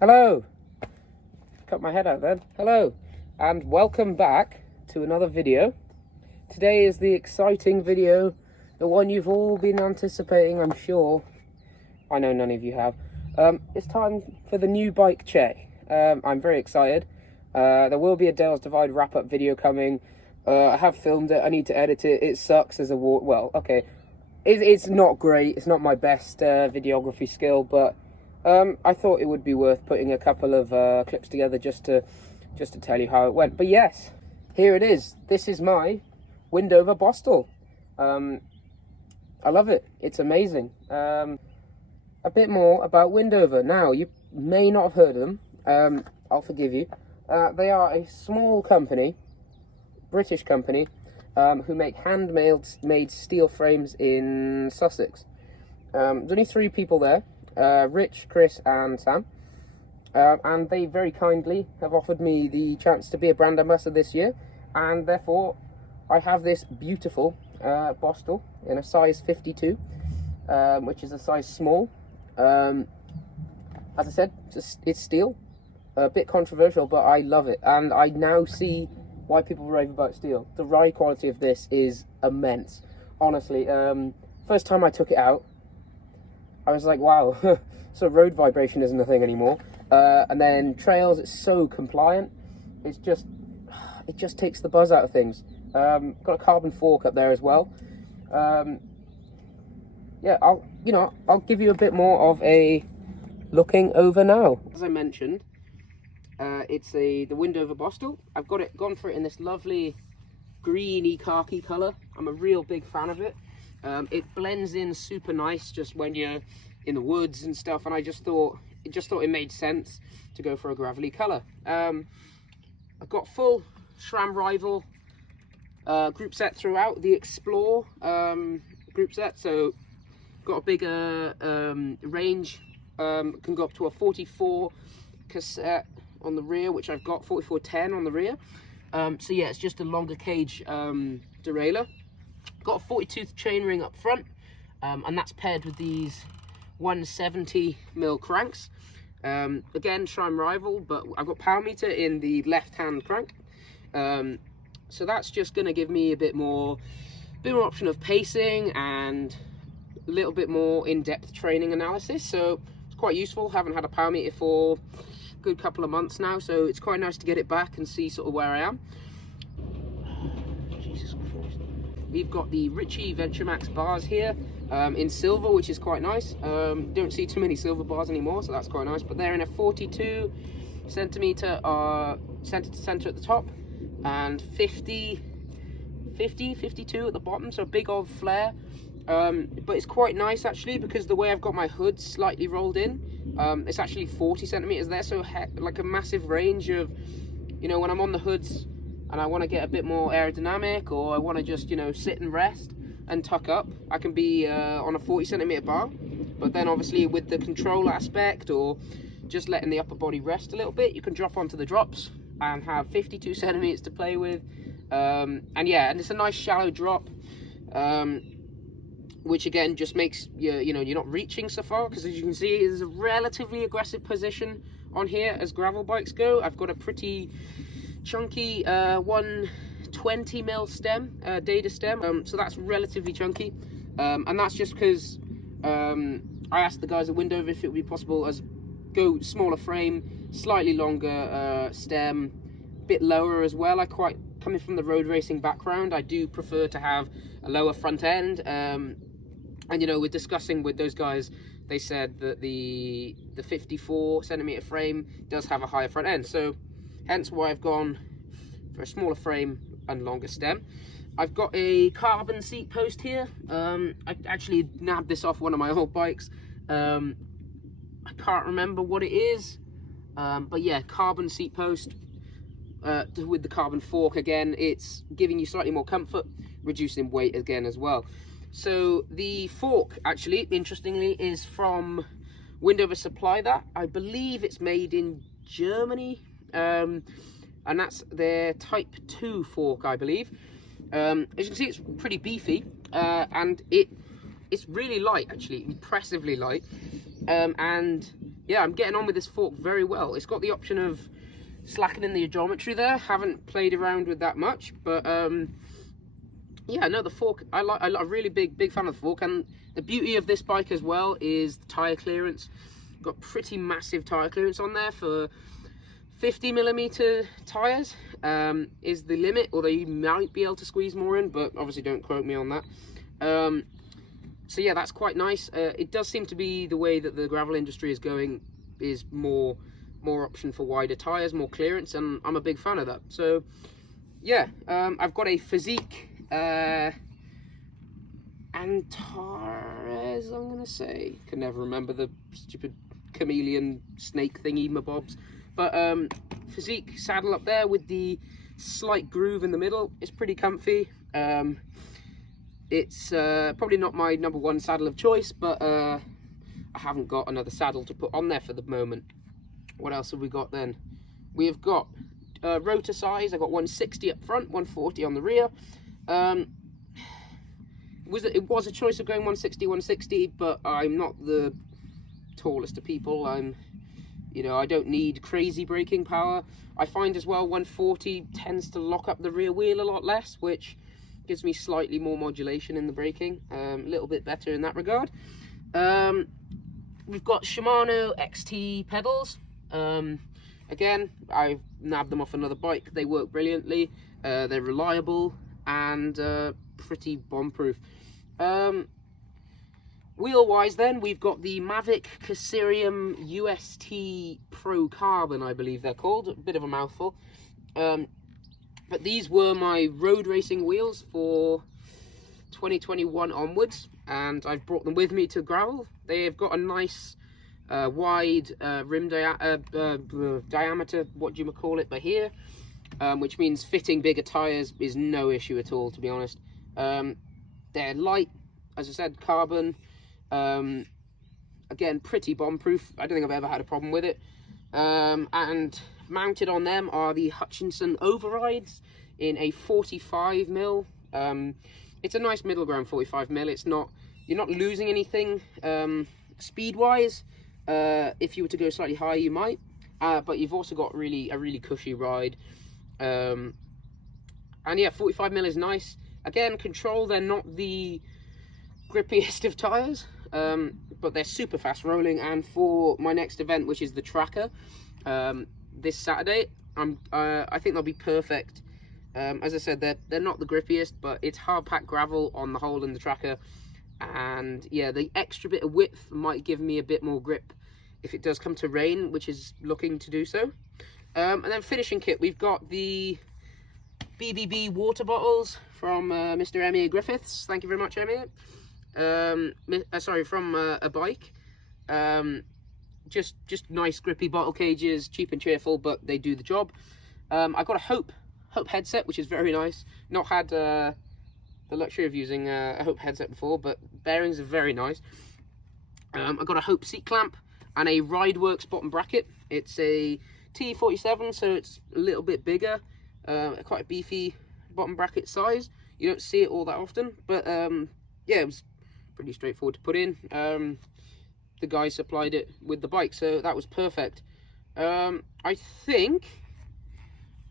Hello. Cut my head out then. Hello, and welcome back to another video. Today is the exciting video, the one you've all been anticipating, I'm sure. I know none of you have. It's time for the new Beic check. I'm very excited. There will be a Dale's Divide wrap-up video coming. I have filmed it. I need to edit it. It sucks as a well, okay. It's not great. It's not my best videography skill, but I thought it would be worth putting a couple of clips together just to tell you how it went. But yes, here it is. This is my Windover Bostal. I love it. It's amazing. A bit more about Windover. Now, you may not have heard of them. I'll forgive you. They are a small company, British company, who make handmade steel frames in Sussex. There's only 3 people there. Rich, Chris and Sam, and they very kindly have offered me the chance to be a brand ambassador this year, and therefore I have this beautiful Bostal in a size 52, which is a size small. As I said, it's steel, a bit controversial, but I love it, and I now see why people rave about steel. The ride quality of this is immense, honestly. First time I took it out, I was like, wow, so road vibration isn't a thing anymore. And then trails, it's so compliant. It just takes the buzz out of things. Got a carbon fork up there as well. Yeah, I'll give you a bit more of a looking over now. As I mentioned, it's the Windover Bostal. I've gone for it in this lovely greeny khaki colour. I'm a real big fan of it. It blends in super nice just when you're in the woods and stuff, and I just thought it made sense to go for a gravelly colour. I've got full SRAM Rival group set throughout, the Explore group set, so got a bigger range, can go up to a 44 cassette on the rear, which I've got 4410 on the rear. So yeah, it's just a longer cage derailleur. Got a 40-tooth chainring up front, and that's paired with these 170mm cranks. Again, SRAM Rival, but I've got power meter in the left-hand crank. So that's just going to give me a bit more option of pacing and a little bit more in-depth training analysis. So it's quite useful. Haven't had a power meter for a good couple of months now, so it's quite nice to get it back and see sort of where I am. We've got the Ritchie VentureMax bars here in silver, which is quite nice. Don't see too many silver bars anymore, so that's quite nice. But they're in a 42 centimeter center to center at the top, and 52 at the bottom, so a big old flare. But it's quite nice actually, because the way I've got my hood slightly rolled in, it's actually 40 centimeters there, so like a massive range of, when I'm on the hoods and I want to get a bit more aerodynamic, or I want to just, sit and rest and tuck up, I can be on a 40 centimeter bar. But then obviously with the control aspect, or just letting the upper body rest a little bit, you can drop onto the drops and have 52 centimeters to play with. And yeah, and it's a nice shallow drop, which again just makes you're not reaching so far, because as you can see, there's a relatively aggressive position on here as gravel bikes go. I've got a pretty chunky 120mm stem, data stem, so that's relatively chunky, and that's just because I asked the guys at Windover if it would be possible as go smaller frame, slightly longer stem, bit lower as well. Coming from the road racing background, I do prefer to have a lower front end, and we're discussing with those guys, they said that the 54 centimeter frame does have a higher front end, so hence why I've gone for a smaller frame and longer stem. I've got a carbon seat post here. I actually nabbed this off one of my old bikes. I can't remember what it is, but yeah, carbon seat post with the carbon fork. Again, it's giving you slightly more comfort, reducing weight again as well. So the fork, actually, interestingly, is from Windover supply that. I believe it's made in Germany. And that's their Type 2 fork, I believe. As you can see, it's pretty beefy, and it's really light, actually, impressively light. And yeah, I'm getting on with this fork very well. It's got the option of slackening the geometry there. Haven't played around with that much, but yeah, no, the fork, I'm a really big fan of the fork. And the beauty of this bike as well is the tyre clearance. Got pretty massive tyre clearance on there for 50mm tyres is the limit, although you might be able to squeeze more in, but obviously don't quote me on that. So yeah, that's quite nice. It does seem to be the way that the gravel industry is going, is more option for wider tyres, more clearance, and I'm a big fan of that. So yeah, I've got a Physique Antares, I'm gonna say. Can never remember the stupid chameleon snake thingy mabobs. But Physique saddle up there with the slight groove in the middle. It's pretty comfy. It's probably not my #1 saddle of choice, but I haven't got another saddle to put on there for the moment. What else have we got then? We have got rotor size. I got 160 up front, 140 on the rear. It was a choice of going 160, but I'm not the tallest of people. You know, I don't need crazy braking power. I find as well 140 tends to lock up the rear wheel a lot less, which gives me slightly more modulation in the braking. A little bit better in that regard. We've got Shimano XT pedals. Again, I've nabbed them off another bike. They work brilliantly. They're reliable and pretty bomb-proof. Wheel-wise then, we've got the Mavic Caserium UST Pro Carbon, I believe they're called. A bit of a mouthful. But these were my road racing wheels for 2021 onwards, and I've brought them with me to gravel. They've got a nice wide rim diameter, what do you call it, but here, which means fitting bigger tyres is no issue at all, to be honest. They're light, as I said, carbon. Again, pretty bomb-proof. I don't think I've ever had a problem with it. And mounted on them are the Hutchinson overrides in a 45mm. It's a nice middle ground 45mm. It's not, you're not losing anything speed-wise. If you were to go slightly higher, you might. But you've also got a really cushy ride. And yeah, 45mm is nice. Again, control, they're not the grippiest of tyres, but they're super fast rolling. And for my next event, which is the Tracker, this Saturday, I think they'll be perfect. As I said, they're not the grippiest, but it's hard packed gravel on the whole in the Tracker, and yeah, the extra bit of width might give me a bit more grip if it does come to rain, which is looking to do so. And then finishing kit, we've got the BBB water bottles from Mr. Emir Griffiths. Thank you very much, Emir. Sorry, from a bike. Just nice grippy bottle cages, cheap and cheerful, but they do the job. I got a Hope headset, which is very nice. Not had the luxury of using a Hope headset before, but bearings are very nice. I got a Hope seat clamp and a Rideworks bottom bracket. It's a T47, so it's a little bit bigger, quite a beefy bottom bracket size. You don't see it all that often, but yeah, it was pretty straightforward to put in. The guy supplied it with the bike, so that was perfect. I think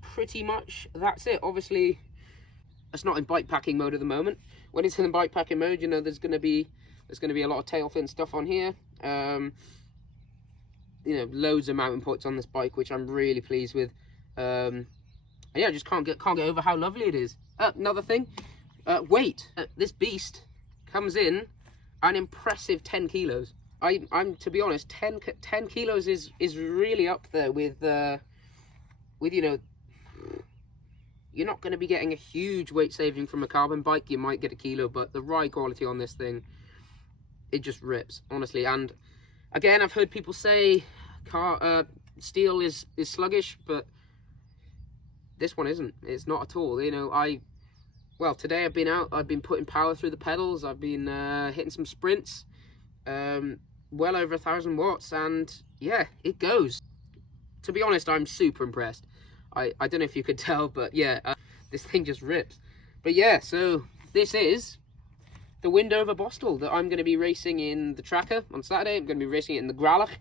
pretty much that's it. Obviously, it's not in bike packing mode at the moment. When it's in bike packing mode, you know, there's going to be a lot of tail fin stuff on here. You know, loads of mounting points on this bike, which I'm really pleased with. And yeah, I just can't get over how lovely it is. Another thing, weight. This beast comes in an impressive 10 kilos. I'm to be honest, 10 kilos is really up there with you know, you're not going to be getting a huge weight saving from a carbon bike. You might get a kilo, but the ride quality on this thing, it just rips, honestly. And again, I've heard people say steel is sluggish, but this one isn't. It's not at all. You know, well, today I've been putting power through the pedals. I've been hitting some sprints, well over 1,000 watts, and yeah, it goes. To be honest, I'm super impressed. I don't know if you could tell, but yeah, this thing just rips. But yeah, so this is the Windover Bostal that I'm going to be racing in the Tracker on Saturday. I'm going to be racing it in the Gralach.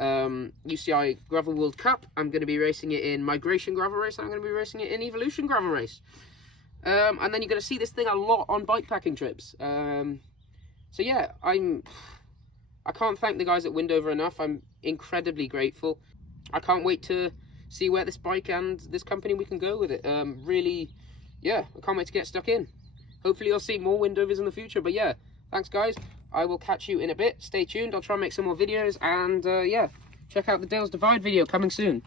UCI Gravel World Cup. I'm going to be racing it in Migration Gravel Race. And I'm going to be racing it in Evolution Gravel Race. And then you're going to see this thing a lot on bikepacking trips. So yeah, I can't thank the guys at Windover enough. I'm incredibly grateful. I can't wait to see where this bike and this company we can go with it. Really, yeah, I can't wait to get stuck in. Hopefully you'll see more Windovers in the future. But yeah, thanks guys. I will catch you in a bit. Stay tuned. I'll try and make some more videos. And yeah, check out the Dales Divide video coming soon.